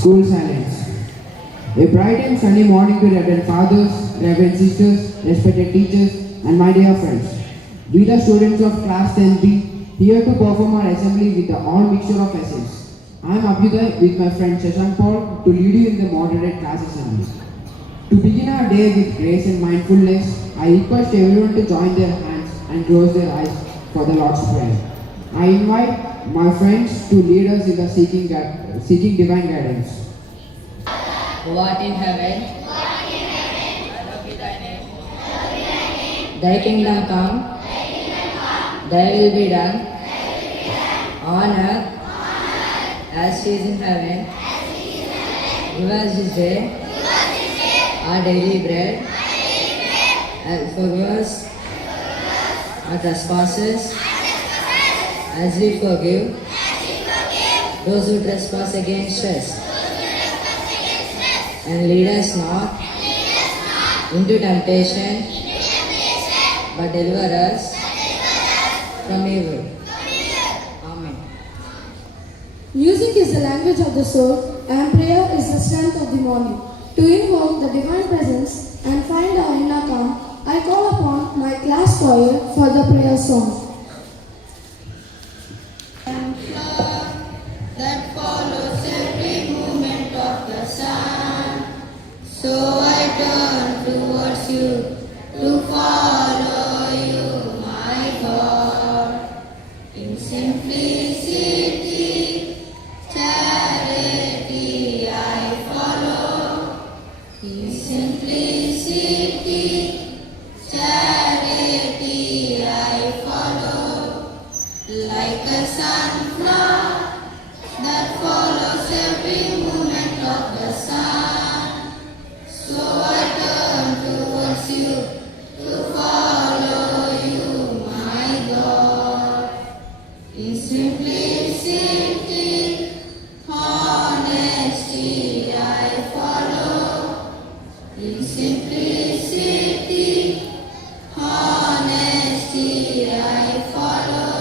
School silence. A bright and sunny morning to reverend fathers, reverend sisters, respected teachers, and my dear friends. We the students of class 10B here to perform our assembly with the all mixture of essays. I am Abhyuday with my friend Shashank Paul to lead you in the moderated class assembly. To begin our day with grace and mindfulness, I request everyone to join their hands and close their eyes for the Lord's Prayer. I invite my friends to lead us in the seeking divine guidance. Who art in heaven, hallowed be thy name. Thy kingdom come, thy will be done, on earth as it is in heaven. Give us this day our daily bread, and forgive us our trespasses, as we forgive those who trespass against us. And lead us not into temptation, but deliver us from evil. Amen. Music is the language of the soul, and prayer is the strength of the morning. To invoke the divine presence and find our inner calm, I call upon my class choir for the prayer song. That follows every movement of the sun. So I turn towards you to follow you, my God. In simplicity, charity I follow. In simplicity, charity I follow. Like a sunflower that follows every movement of the sun. So I turn towards you to follow you, my God. In simplicity, honesty I follow. In simplicity, honesty I follow.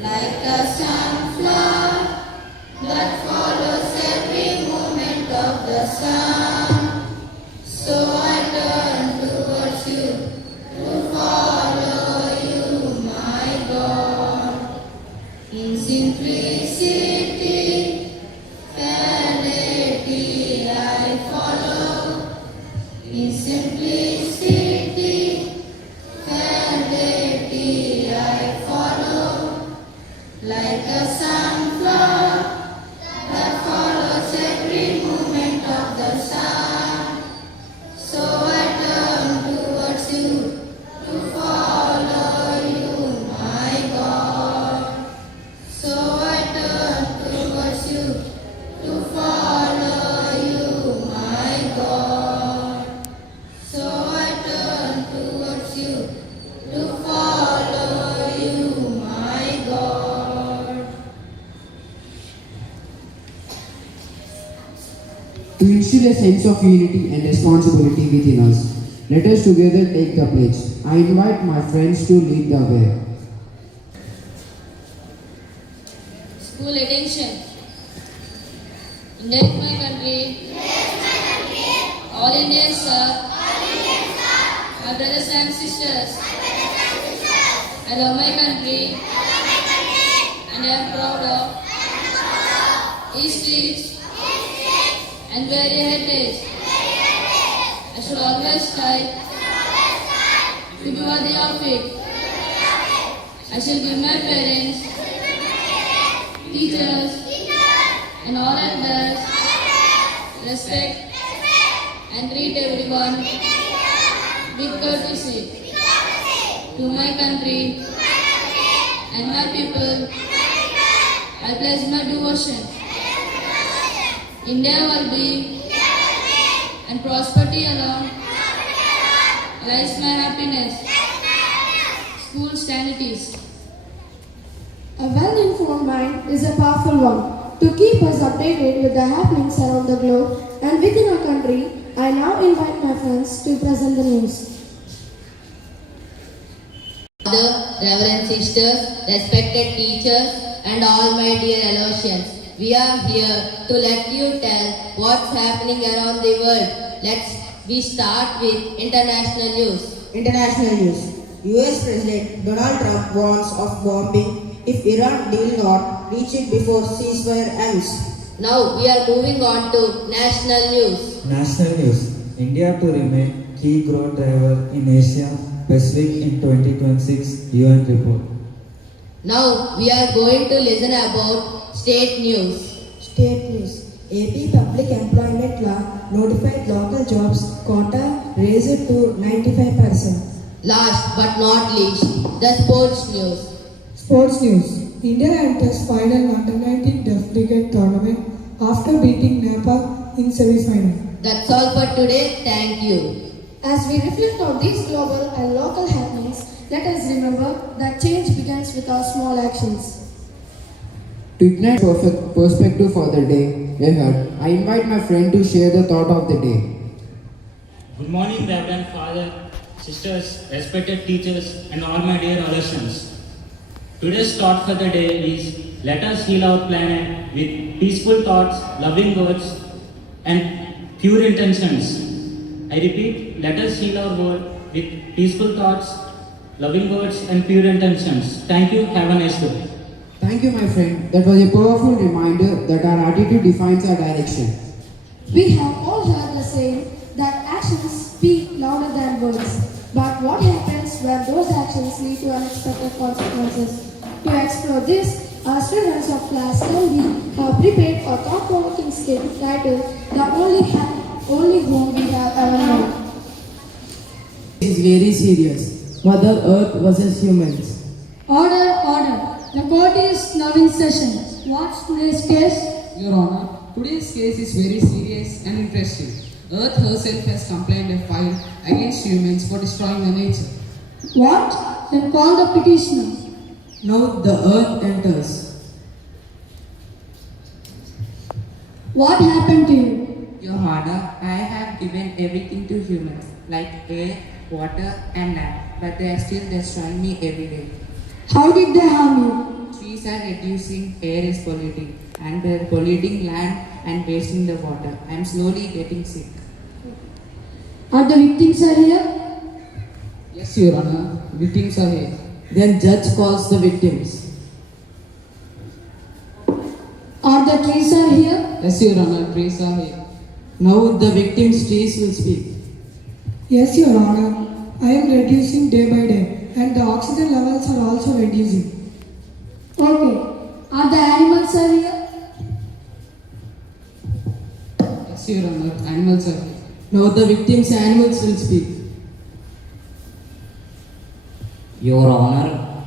Like a sunflower that follows every movement of the sun. So I turn towards you to follow you, my God. In simplicity, fidelity I follow. In simplicity, fidelity I follow. Like a sunflower that follows every movement of the sun. So I turn towards you to follow you, my God. So I turn towards you to follow you, my God. So I turn towards you to follow you, my God. To instill a sense of unity and responsibility within us, let us together take the pledge. I invite my friends to lead the way. School attention. India is my country. All Indians are my brothers and sisters. I love my country and I am proud of its streets and very heritage. I shall always strive to be worthy of it. I shall give my parents, teachers, and all elders respect and treat everyone with courtesy. To my country and my people, I pledge my devotion. India will be and prosperity alone lies my happiness. School sanities. A well-informed mind is a powerful one. To keep us updated with the happenings around the globe and within our country, I now invite my friends to present the news. Reverend sisters, respected teachers, and all my dear Elohsians. we are here to let you tell what's happening around the world. We start with international news. International news. US President Donald Trump warns of bombing if Iran will not reach it before ceasefire ends. Now we are moving on to national news. National news. India to remain key growth driver in Asia Pacific in 2026 UN report. Now we are going to listen about state news. State news. AP Public Employment Law notified local jobs quota raised to 95%. Last but not least, the sports news. Sports news. India enters final under-19 Deaf Cricket tournament after beating Nepal in semi-final. That's all for today. Thank you. As we reflect on these global and local happenings, let us remember that change begins with our small actions. To ignite perfect perspective for the day ahead, I invite my friend to share the thought of the day. Good morning, Reverend Father, sisters, respected teachers, and all my dear adolescents. Today's thought for the day is, let us heal our planet with peaceful thoughts, loving words, and pure intentions. I repeat, let us heal our world with peaceful thoughts, loving words, and pure intentions. Thank you. Have a nice day. Thank you, my friend. That was a powerful reminder that our attitude defines our direction. We have all heard the saying that actions speak louder than words. But what happens when those actions lead to unexpected consequences? To explore this, our students of class 10B have prepared a thought-provoking skit titled The Only Home We Have Ever Known. It is very serious. Mother Earth versus humans. Order, order. The court is now in session. What's today's case? Your Honor, today's case is very serious and interesting. Earth herself has complained a file against humans for destroying the nature. What? Then call the petitioner. Now the Earth enters. What happened to you? Your Honor, I have given everything to humans, like air, water, and land, but they are still destroying me every day. How did they harm you? Trees are reducing, air is polluting, and they are polluting land and wasting the water. I am slowly getting sick. Are the victims are here? Yes, Your Honor, victims are here. Then judge calls the victims. Are the trees are here? Yes, Your Honor, trees are here. Now the victims' trees will speak. Yes, Your Honor. I am reducing day by day, and the oxygen levels are also reducing. Okay. Are the animals are here? Yes, Your Honor, animals are here. Now the victims' animals will speak. Your Honor,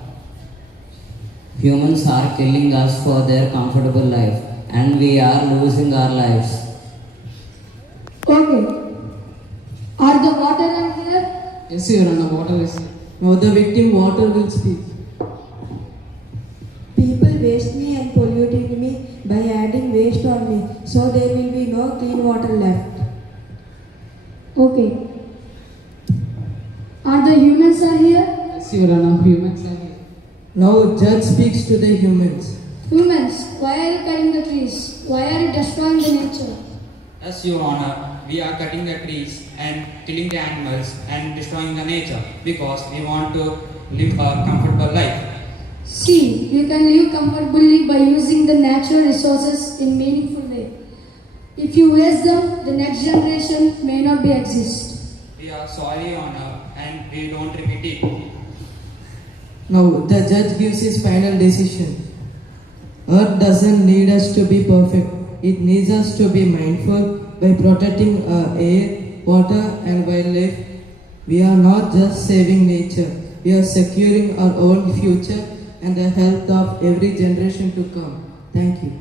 humans are killing us for their comfortable life, and we are losing our lives. Okay. Are the water are here? Yes, Your Honor, water is here. Now the victim water will speak. People waste me and polluting me by adding waste on me, so there will be no clean water left. Okay. Are the humans are here? Yes, Your Honor, humans are here. Now judge speaks to the humans. Humans, why are you cutting the trees? Why are you destroying the nature? Yes, Your Honor, we are cutting the trees and killing the animals and destroying the nature because we want to live a comfortable life. See, you can live comfortably by using the natural resources in meaningful way. If you waste them, the next generation may not be exist. We are sorry, Your Honor, and we don't repeat it. Now the judge gives his final decision. Earth doesn't need us to be perfect. It needs us to be mindful by protecting our air, water and wildlife. We are not just saving nature. We are securing our own future and the health of every generation to come. Thank you.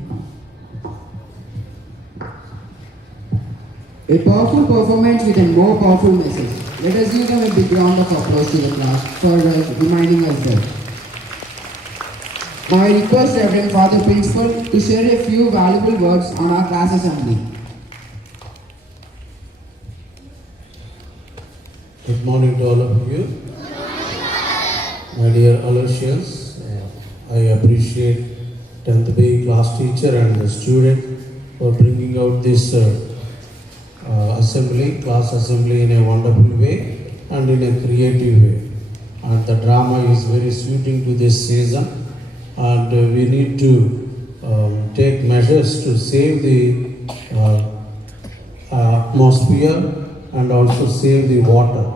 A powerful performance with a more powerful message. Let us give them a big round of applause to the class for reminding us that. Now I request Reverend Father Principal to share a few valuable words on our class assembly. Good morning to all of you. My dear Aloysius, I appreciate 10th B class teacher and the student for bringing out this class assembly in a wonderful way and in a creative way. And the drama is very suiting to this season, and we need to take measures to save the atmosphere and also save the water,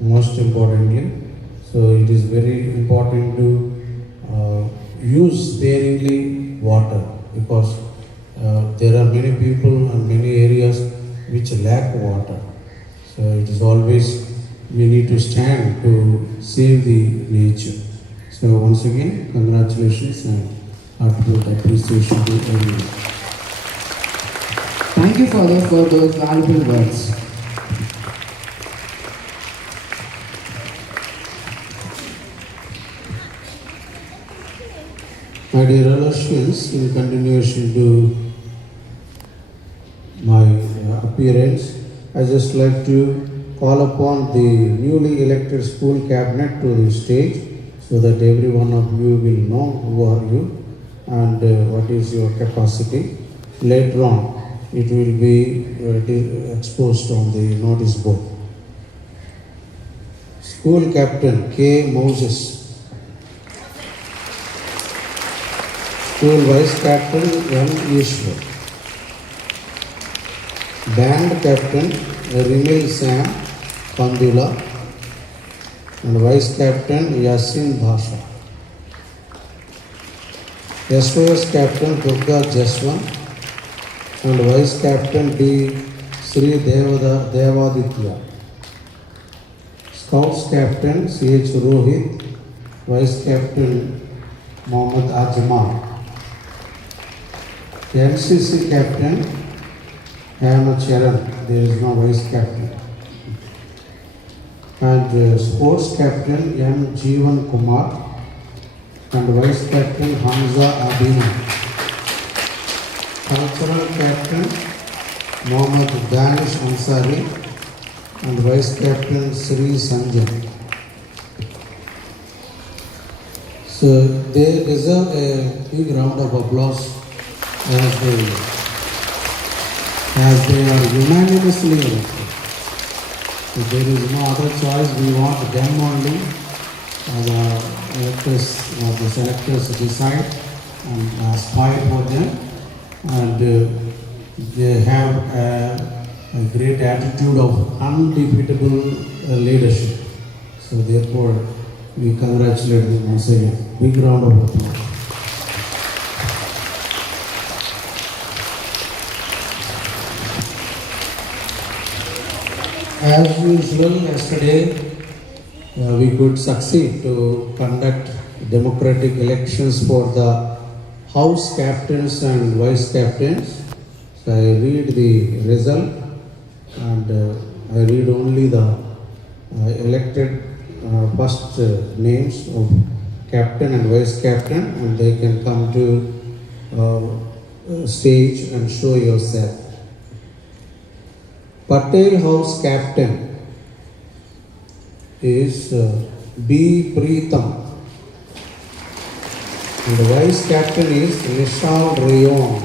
most importantly. So it is very important to use sparingly water, because there are many people and many areas which lack water. So it is always we need to stand to save the nature. So once again, congratulations and heartfelt appreciation to everyone. Thank you, Father, for those valuable words. My dear Russians, in continuation to my appearance, I just like to call upon the newly elected school cabinet to the stage, so that every one of you will know who are you and what is your capacity. Later on, it will be exposed on the notice board. School Captain K. Moses. School Vice Captain M. Ishwar. Band Captain Rimil Sam Pandula and Vice Captain Yasin Bhasha. SOS Captain Durga Jaswan and Vice Captain D. Sri Devaditya. Scouts Captain C.H. Rohit, Vice Captain Mohammad Ajmal. NCC Captain Hema Charan, there is no Vice Captain. And Sports Captain M. Jeevan Kumar and Vice Captain Hamza Abina. Cultural Captain Mohammad Danish Ansari and Vice Captain Sri Sanjay. So they deserve a big round of applause as they are unanimously elected. If there is no other choice, we want them only. The electors or the selectors decide and aspire for them, and they have a great attitude of undefeatable leadership. So therefore, we congratulate them once again. Big round of applause. As usual, yesterday we could succeed to conduct democratic elections for the House Captains and Vice Captains. So I read the result, and I read only the elected first names of Captain and Vice Captain, and they can come to stage and show yourself. Patel House Captain is B. Preetham, and the Vice Captain is Nishal Rayon.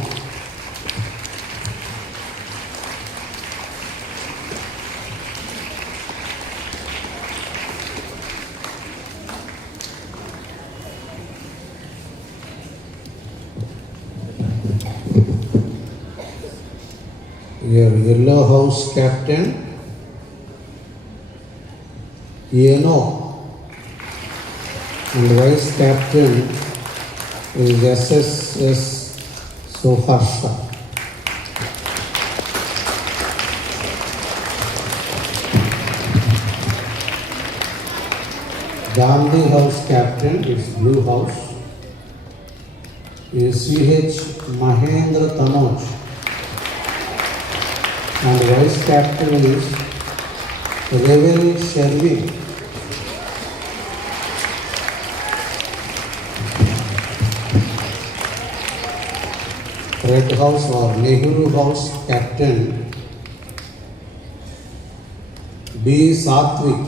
Your Yellow House Captain Yeno, and Vice Captain is SSS Soharsha. Gandhi House Captain is Blue House is CH Mahendra Tanoj, and Vice Captain is Revel Sherwin. Red House or Nehru House Captain B. Satvik,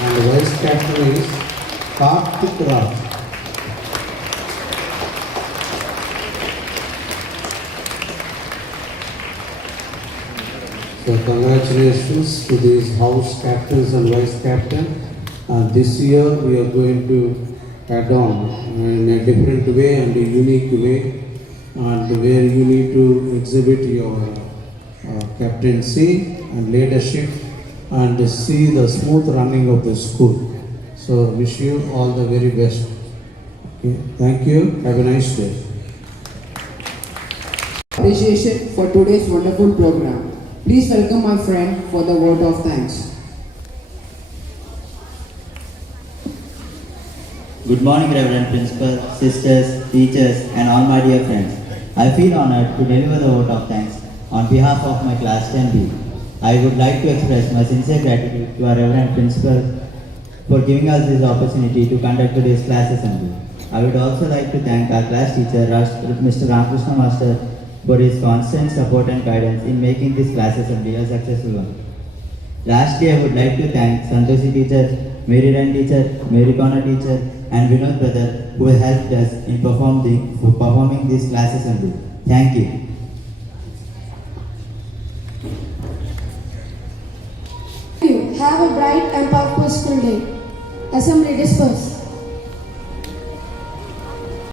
and Vice Captain is Kartik Raj. So congratulations to these house captains and vice captain. This year we are going to add on in a different way and a unique way, and where you need to exhibit your captaincy and leadership and see the smooth running of the school. So wish you all the very best. Okay. Thank you. Have a nice day. Appreciation for today's wonderful program. Please welcome my friend for the word of thanks. Good morning, Reverend Principal, sisters, teachers, and all my dear friends. I feel honored to deliver the vote of thanks on behalf of my class 10B. I would like to express my sincere gratitude to our Reverend Principal for giving us this opportunity to conduct today's class assembly. I would also like to thank our class teacher, Mr. Ramakrishna Master, for his constant support and guidance in making this class assembly a successful one. Lastly, I would like to thank Santoshi teacher, Mary Ran teacher, Mary Connor teacher, and Vinod brother who helped us in performing this class assembly. Thank you. Have a bright and purposeful day. Assembly dispersed.